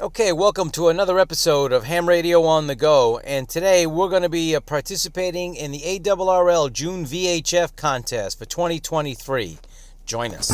Okay, welcome to another episode of Ham Radio on the Go, and today we're going to be participating in the ARRL June VHF Contest for 2023. Join us.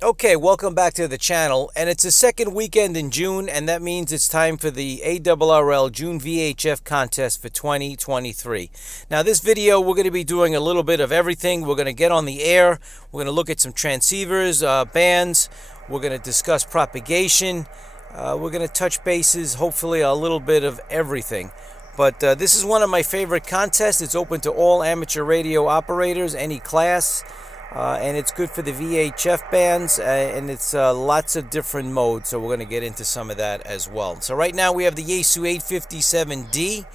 Okay, welcome back to the channel, and it's the second weekend in June, and that means it's time for the ARRL June VHF Contest for 2023. Now, this video, we're going to be doing a little bit of everything. We're going to get on the air, we're going to look at some transceivers, bands, we're going to discuss propagation, we're going to touch bases, hopefully a little bit of everything. But this is one of my favorite contests. It's open to all amateur radio operators, any class. And it's good for the VHF bands, and it's lots of different modes, so we're going to get into some of that as well. So right now we have the Yaesu 857D,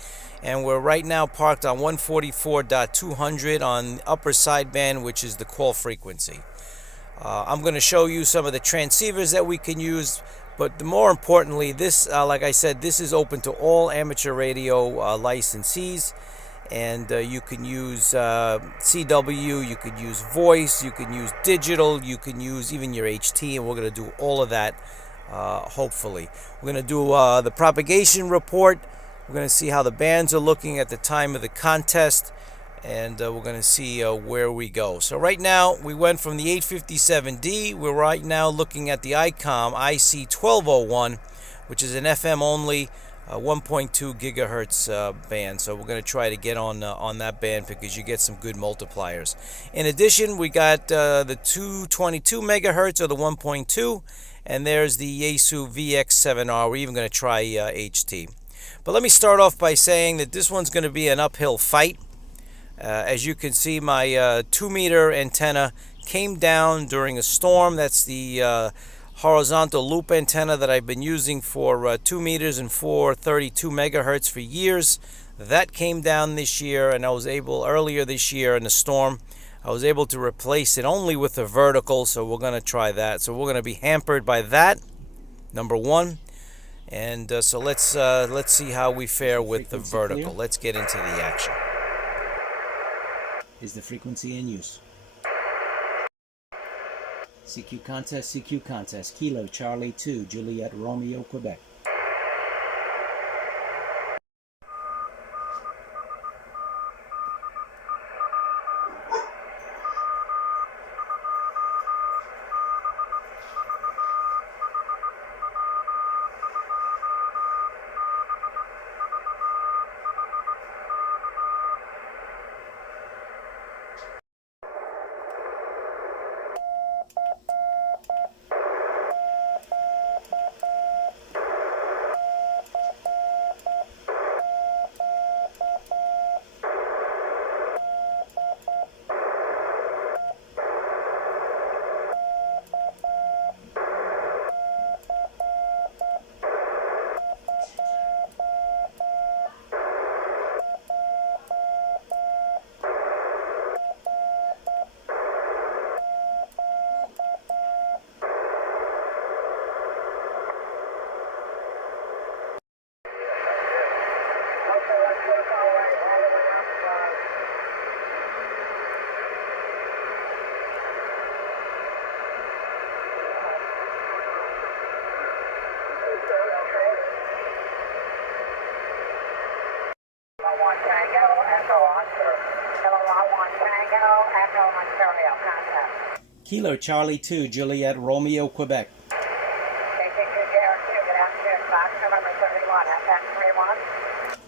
and we're right now parked on 144.200 on upper sideband, which is the call frequency. I'm going to show you some of the transceivers that we can use, but more importantly, this, like I said, this is open to all amateur radio licensees. And you can use CW, you could use voice, you can use digital, you can use even your HT, and we're going to do all of that, hopefully. We're going to do the propagation report. We're going to see how the bands are looking at the time of the contest, and we're going to see where we go. So right now, we went from the 857D. We're right now looking at the ICOM IC1201, which is an FM only, 1.2 gigahertz band. So we're going to try to get on that band because you get some good multipliers. In addition, we got the 222 megahertz or the 1.2, and there's the Yaesu VX7R. We're even going to try HT. But let me start off by saying that this one's going to be an uphill fight. As you can see, my 2-meter antenna came down during a storm. That's the horizontal loop antenna that I've been using for 2 meters and 432 megahertz for years. That came down this year, and I was able, earlier this year in the storm, I was able to replace it only with a vertical, so we're going to try that. So we're going to be hampered by that, number one. And so let's see how we fare with the vertical. Clear? Let's get into the action. Is the frequency in use? CQ contest, Kilo Charlie 2, Juliet Romeo, Quebec. Kilo Charlie 2, Juliet Romeo, Quebec.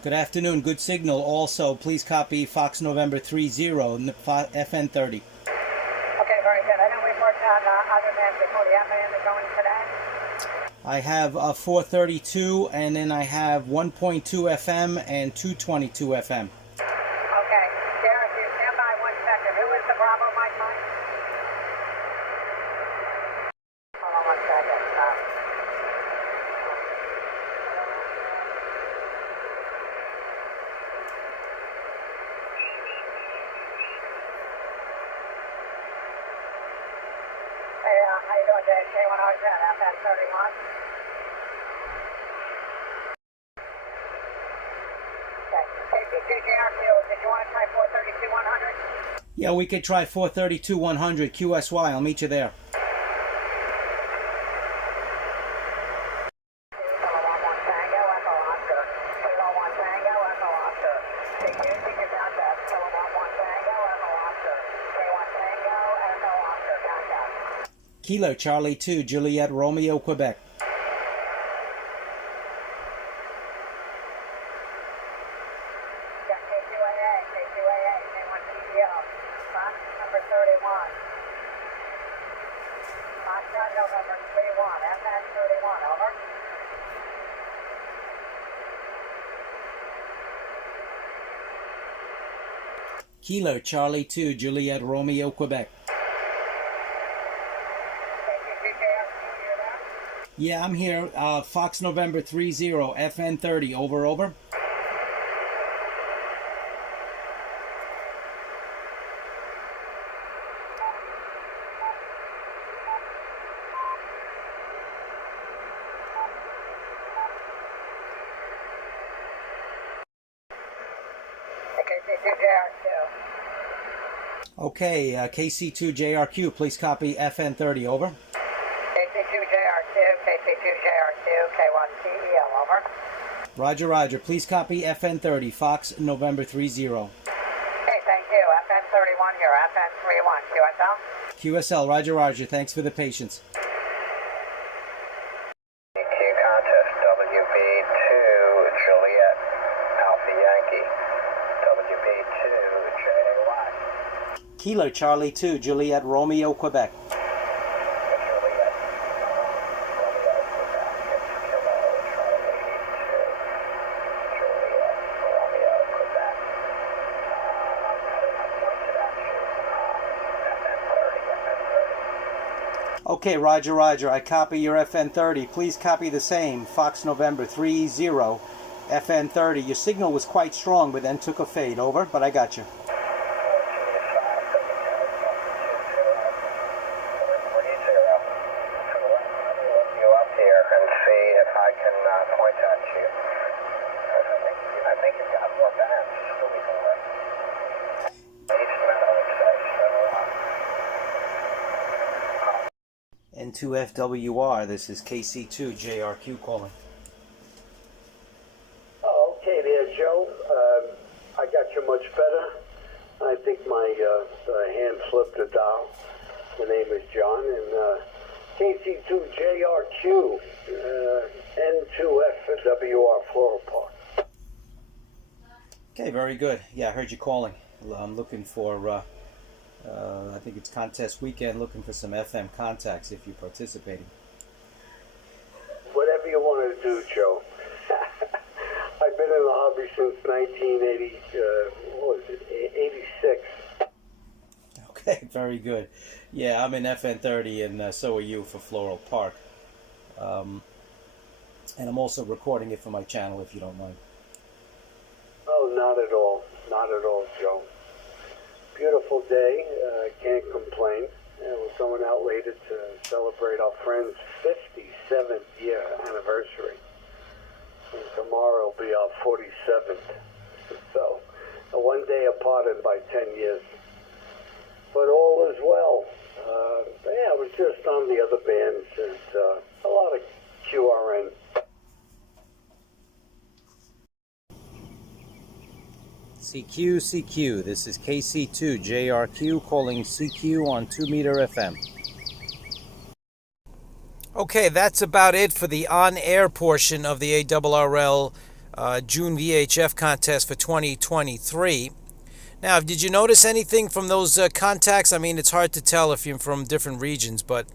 Good afternoon, good signal. Also, please copy Fox November 30, FN 30. Okay, very good. I know we worked on other bands before. Do you have any going today? I have 432, and then I have 1.2 FM and 222 FM. Okay, Derek, you stand by 1 second. Who is the Bravo Mike? Hold on 1 second. Hey, how you doing, Dave? K100 FN 31. Yeah, we could try 432-100 QSY. I'll meet you there. Kilo Charlie 2, Juliet Romeo, Quebec. Kilo Charlie 2, Juliet Romeo, Quebec. Yeah, I'm here. Fox November 30, FN30. Over, over. Okay, KC2JRQ, please copy FN30, over. KC2JR2, KC2JR2, K1CEO, over. Roger, roger. Please copy FN30, Fox November 30. Okay, thank you. FN31 here, FN31, QSL? QSL, roger, roger. Thanks for the patience. Contest WB2 Juliet Alpha Yankee WB2 JY. Kilo Charlie 2, Juliet Romeo, Quebec. Okay, roger, roger. I copy your FN30. Please copy the same. Fox November 30, FN30. Your signal was quite strong, but then took a fade. Over, but I got you. N2FWR, this is KC2JRQ calling. Oh, okay there, Joe. I got you much better. I think my hand flipped a dial. The name is John, and KC2JRQ, N2FWR Floral Park. Okay, very good. Yeah, I heard you calling. I'm looking for... I think it's contest weekend, looking for some FM contacts if you're participating. Whatever you want to do, Joe. I've been in the hobby since 1980, what was it, 86. Okay, very good. Yeah, I'm in FN30 and so are you for Floral Park. And I'm also recording it for my channel if you don't mind. Oh, not at all. Not at all, Joe. Beautiful day, can't complain. We're going out later to celebrate our friend's 57th year anniversary. And tomorrow will be our 47th. So, one day apart and by 10 years. But all is well. Yeah, I was just on the other bands and a lot of QRN. CQ, this is KC2JRQ calling CQ on 2 meter FM. Okay, that's about it for the on-air portion of the ARRL June VHF Contest for 2023. Now, did you notice anything from those contacts? I mean, it's hard to tell if you're from different regions, but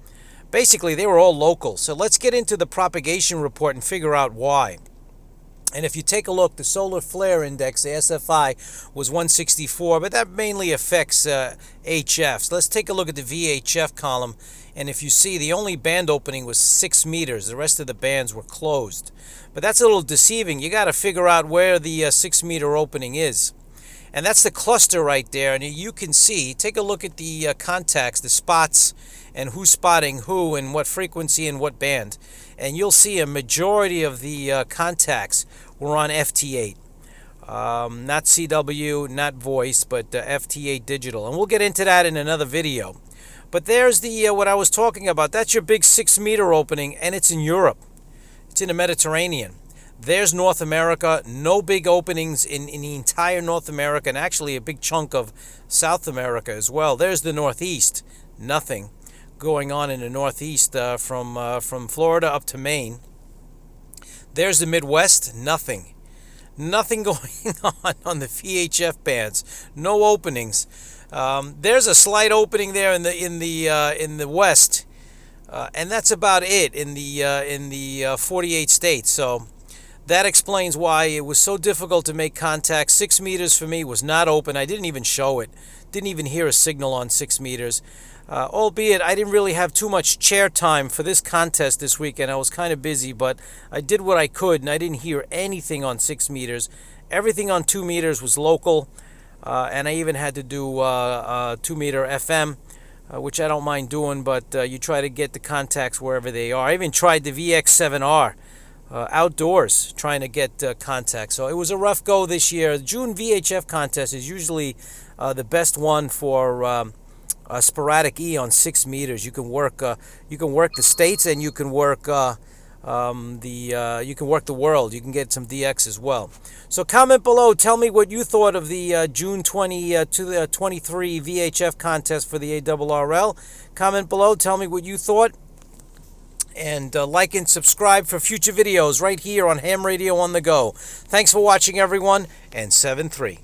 basically they were all local. So let's get into the propagation report and figure out why. And if you take a look, the solar flare index, the SFI, was 164, but that mainly affects HFs. Let's take a look at the VHF column, and if you see, the only band opening was 6 meters. The rest of the bands were closed. But that's a little deceiving. You got to figure out where the 6-meter opening is. And that's the cluster right there, and you can see, take a look at the contacts, the spots, and who's spotting who, and what frequency and what band. And you'll see a majority of the contacts were on FT8. not CW, not voice, but FT8 digital. And we'll get into that in another video. But there's the what I was talking about. That's your big 6-meter opening, and it's in Europe. It's in the Mediterranean. There's North America. No big openings in the entire North America, and actually a big chunk of South America as well. There's the Northeast. Nothing going on in the Northeast from Florida up to Maine. There's the Midwest. Nothing. Nothing going on the VHF bands. No openings. There's a slight opening there in the West, and that's about it in the 48 states. So that explains why it was so difficult to make contact. 6 meters for me was not open. I didn't even show it. Didn't even hear a signal on 6 meters. Albeit I didn't really have too much chair time for this contest this weekend. I was kind of busy, but I did what I could, and I didn't hear anything on 6 meters. Everything on 2 meters was local, and I even had to do 2-meter FM, which I don't mind doing, but you try to get the contacts wherever they are. I even tried the VX7R. Outdoors trying to get contact. So it was a rough go this year. The June VHF contest is usually the best one for sporadic E on 6 meters. You can work the states, and you can work the world. You can get some DX as well. So comment below. Tell me what you thought of the June 2023 VHF contest for the ARRL. Comment below. Tell me what you thought. And like and subscribe for future videos right here on Ham Radio on the Go. Thanks for watching, everyone, and 7-3.